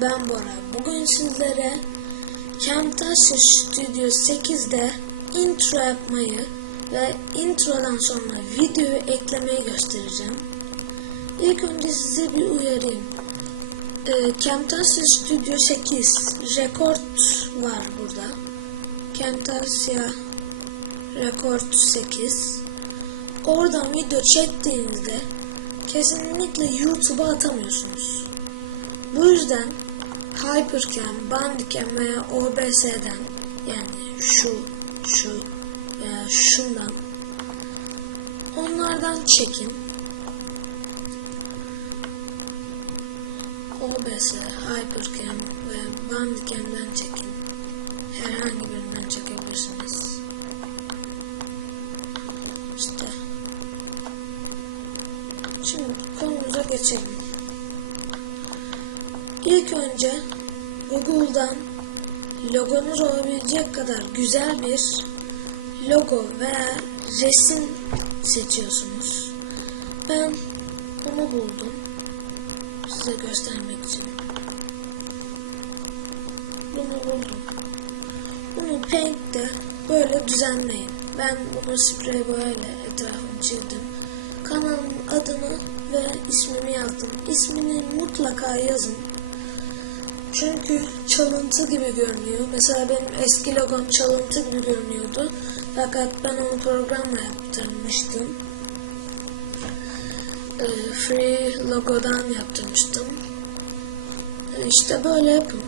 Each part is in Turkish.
ben Bora. Bugün sizlere Camtasia Studio 8'de intro yapmayı ve introdan sonra videoyu eklemeyi göstereceğim. İlk önce size bir uyarayım. Ee, Camtasia Studio 8 Record var burada. Camtasia Record 8 Oradan video çektiğinizde kesinlikle YouTube'a atamıyorsunuz. Bu yüzden Hypercam, Bandicam veya OBS'den yani şu, şu veya şundan onlardan çekin. OBS, Hypercam ve Bandicam'den çekin. Herhangi birinden çekebilirsiniz. İşte. Şimdi konumuza geçelim. İlk önce Google'dan logonuz olabilecek kadar güzel bir logo veya resim seçiyorsunuz. Ben bunu buldum. Size göstermek için. Bunu buldum. Bunu Paint'te böyle düzenleyin. Ben bunu sprey boyayla etrafını çizdim. Kanalın adını ve ismimi yazdım. İsmini mutlaka yazın. Çünkü çalıntı gibi görünüyor. Mesela benim eski logom çalıntı gibi görünüyordu. Fakat ben onu programla yaptırmıştım. Ee, free logodan yaptırmıştım. Ee, İşte böyle yapın.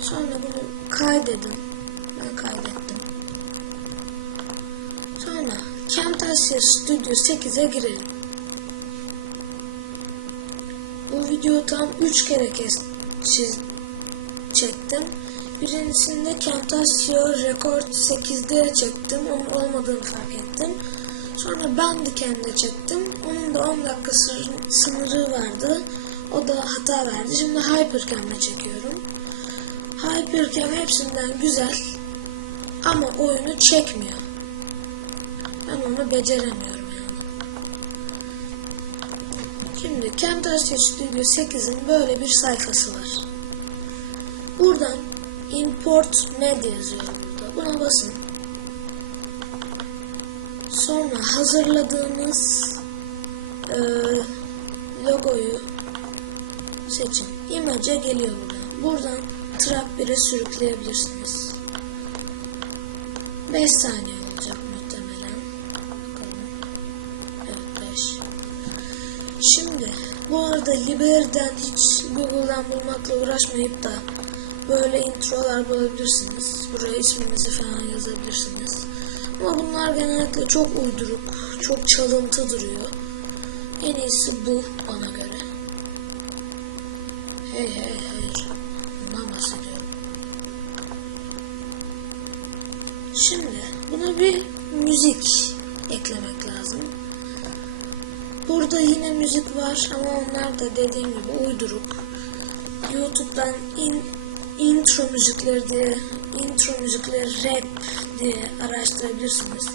Sonra bunu kaydedin. Ben kaydettim. Sonra Camtasia Studio 8'e girelim. Bu videoyu tam 3 kere kes çiz, çektim. Birincisinde Camtasia Record 8'de çektim. Onun olmadığını fark ettim. Sonra Bandicam'de çektim. Onun da 10 dakika sınırı- vardı. O da hata verdi. Şimdi Hypercam'de çekiyorum. Hypercam hepsinden güzel ama oyunu çekmiyor. Ben onu beceremiyorum Şimdi Camtasia Studio 8'in böyle bir sayfası var. Buradan Import Media yazıyor burada. Buna basın. Sonra hazırladığınız e, logoyu seçin. Image'e geliyor buradan. Buradan track 1'e sürükleyebilirsiniz. 5 saniye olacak Şimdi bu arada Liberty'den hiç Google'dan bulmakla uğraşmayıp da böyle introlar bulabilirsiniz. Buraya isminizi falan yazabilirsiniz. Ama bunlar genellikle çok uyduruk, çok çalıntı duruyor. En iyisi bu bana göre. Hey hey hayır. Bundan bahsediyorum. Şimdi buna bir müzik eklemek lazım. Burada yine müzik var ama onlar da dediğim gibi uyduruk. YouTube'dan in, intro müzikleri diye intro müzikleri rap diye araştırabilirsiniz.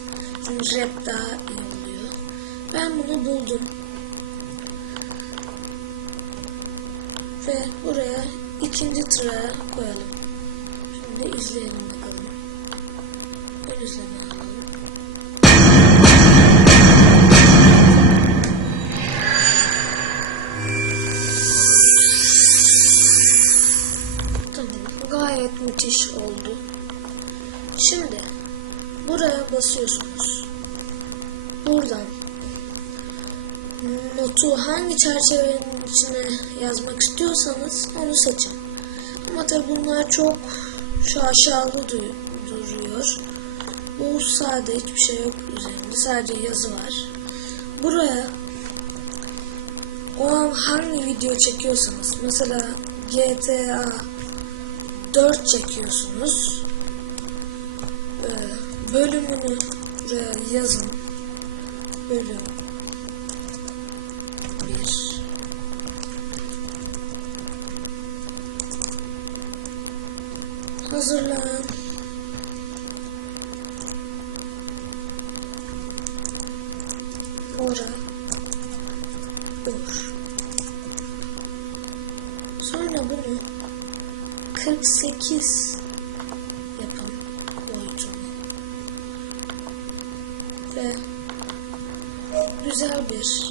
Çünkü rap daha iyi oluyor. Ben bunu buldum. Ve buraya ikinci tırağı koyalım. Şimdi izleyelim bakalım. Ön izleme notu hangi çerçevenin içine yazmak istiyorsanız onu seçin. Ama tabi bunlar çok şaşalı du- duruyor. Bu sade hiçbir şey yok üzerinde. Sadece yazı var. Buraya o an hangi video çekiyorsanız mesela GTA 4 çekiyorsunuz. Ee, bölümünü buraya yazın. Bölüm Hazırlan. Bora. Dur. Sonra 48 yapın boyutunu. Ve güzel bir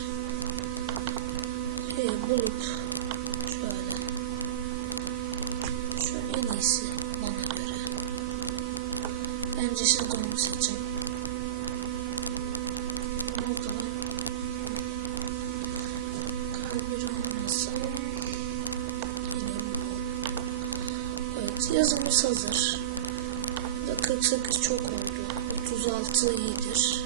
Siz de onu seçin. Ortadan kalbir bu. Evet yazımız hazır. Da 48 çok oldu. 36 iyidir.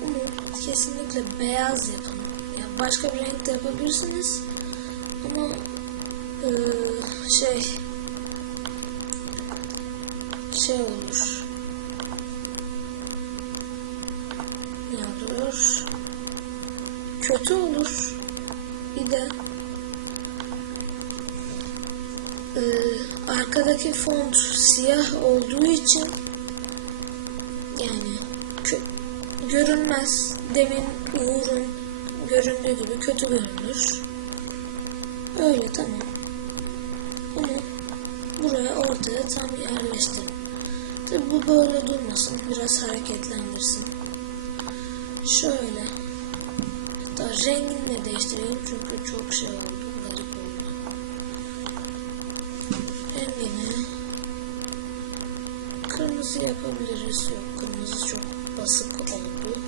Bunu kesinlikle beyaz yapın. Yani başka bir renk de yapabilirsiniz. Ama eee, şey şey olur. Kötü olur. Bir de eee, arkadaki font siyah olduğu için yani görünmez. Demin Uğur'un göründüğü gibi kötü görünür. Öyle tamam. Bunu buraya ortaya tam yerleştirin. Tabi bu böyle durmasın. Biraz hareketlendirsin. Şöyle. Hatta rengini de değiştirelim çünkü çok şey oldu. Garip oldu. Rengini kırmızı yapabiliriz. Yok kırmızı çok basık oldu.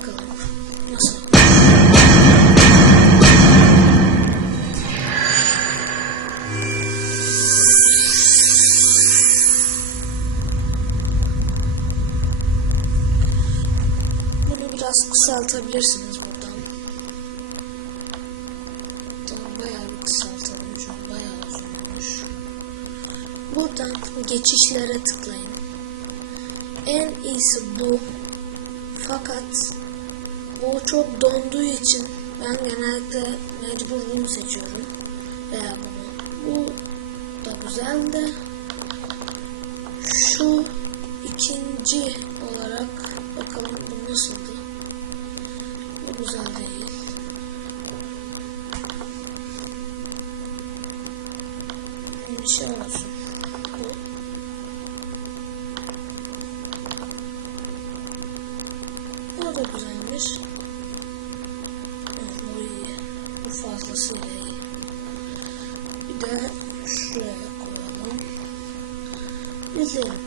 Bakalım nasıl? Bunu biraz kısaltabilirsiniz buradan. Tamam bayağı kısaltalım çünkü bayağı uzun. Buradan geçişlere tıklayın. En iyisi bu. Fakat bu çok donduğu için ben genellikle mecbur bunu seçiyorum. Veya bunu. Bu da güzel de şu ikinci olarak bakalım bu nasıldı. Bu güzel değil. Bir şey olsun. Bu. Bu da güzelmiş. Evet, bu iyi. Bu fazlasıyla iyi. Bir de şuraya koyalım. İzleyelim.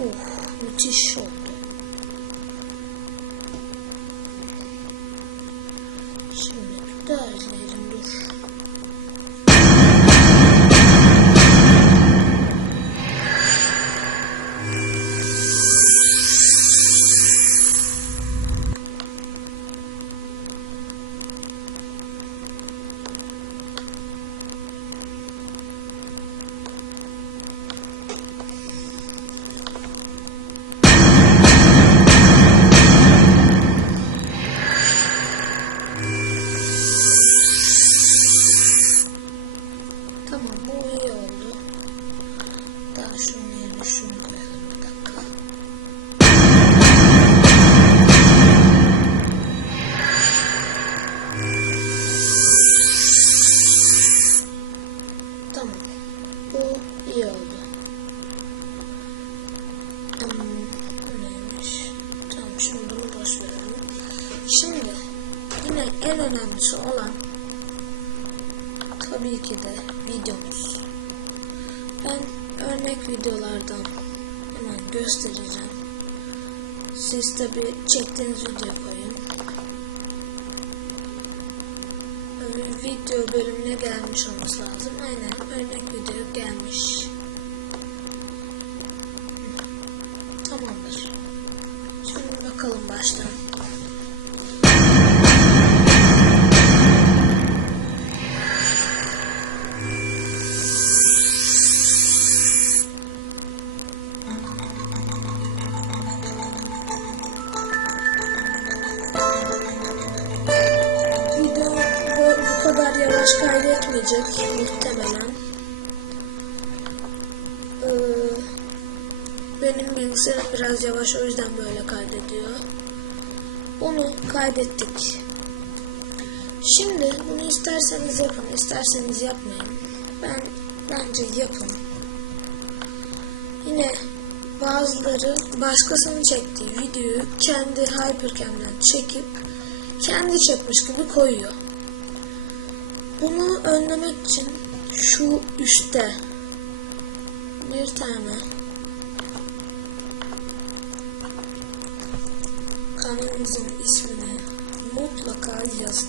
Oh, videolardan hemen göstereceğim. Siz tabii çektiğiniz video koyun. Video bölümüne gelmiş olması lazım. Aynen örnek video gelmiş. Tamamdır. Şimdi bakalım baştan. Yavaş kaydetmeyecek muhtemelen. Ee, benim bilgisayarım biraz yavaş o yüzden böyle kaydediyor. Onu kaydettik. Şimdi bunu isterseniz yapın, isterseniz yapmayın. Ben bence yapın. Yine bazıları başkasının çektiği videoyu kendi Hypercam'den çekip kendi çekmiş gibi koyuyor. Bunu önlemek için şu üstte bir tane kanalımızın ismini mutlaka yazın.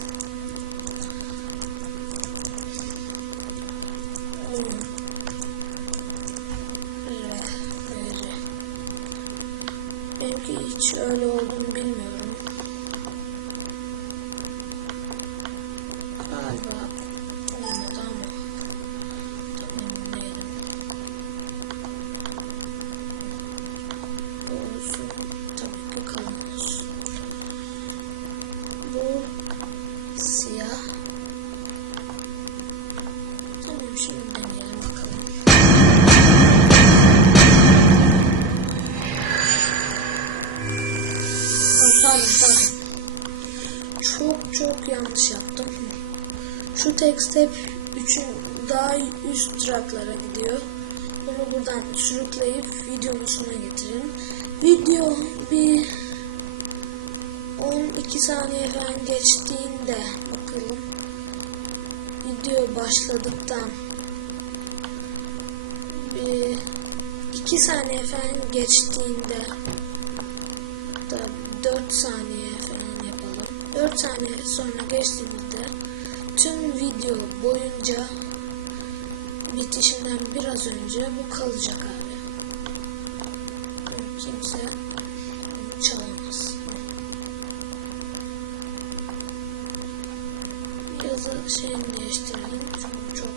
Benimki hiç öyle olduğunu bilmiyorum. Şimdi. Çok çok yanlış yaptım. Şu text hep üçün daha üst tracklara gidiyor. Bunu buradan sürükleyip videonun sonuna getirin. Video bir 12 saniye falan geçtiğinde başladıktan bir 2 saniye falan geçtiğinde da 4 saniye falan yapalım. 4 saniye sonra geçtiğimizde tüm video boyunca bitişinden biraz önce bu kalacak abi. Kimse bunu Yazı şeyini değiştirelim çünkü çok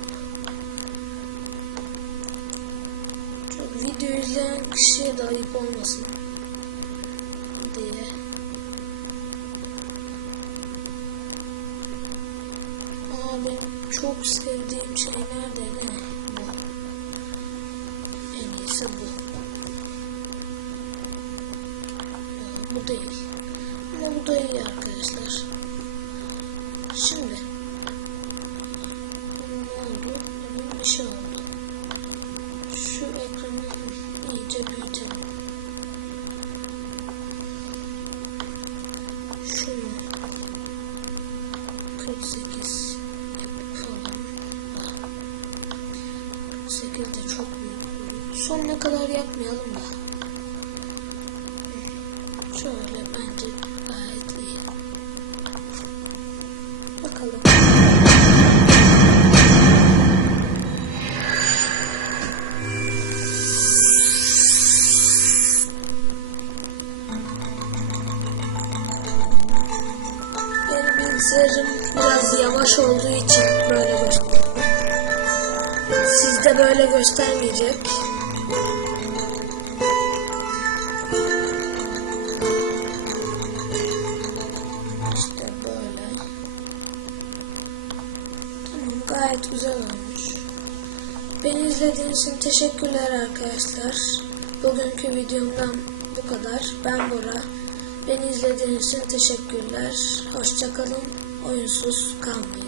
çok video izleyen kişiye de olmasın diye. Aa benim çok sevdiğim şey nerede? Ne? Bu. En iyisi bu. Aa, bu değil. Ama bu da iyi arkadaşlar. Şimdi. Bir şey oldu. Şu ekranı iyice büyütelim. Şunu 48 yapalım. Ah. 48 de çok büyük. Sonuna kadar yapmayalım da. Şöyle bence Sizde böyle göstermeyecek. İşte böyle. Tamam gayet güzel olmuş. Beni izlediğiniz için teşekkürler arkadaşlar. Bugünkü videomdan bu kadar. Ben Bora. Beni izlediğiniz için teşekkürler. Hoşçakalın. Oyunsuz kalmayın.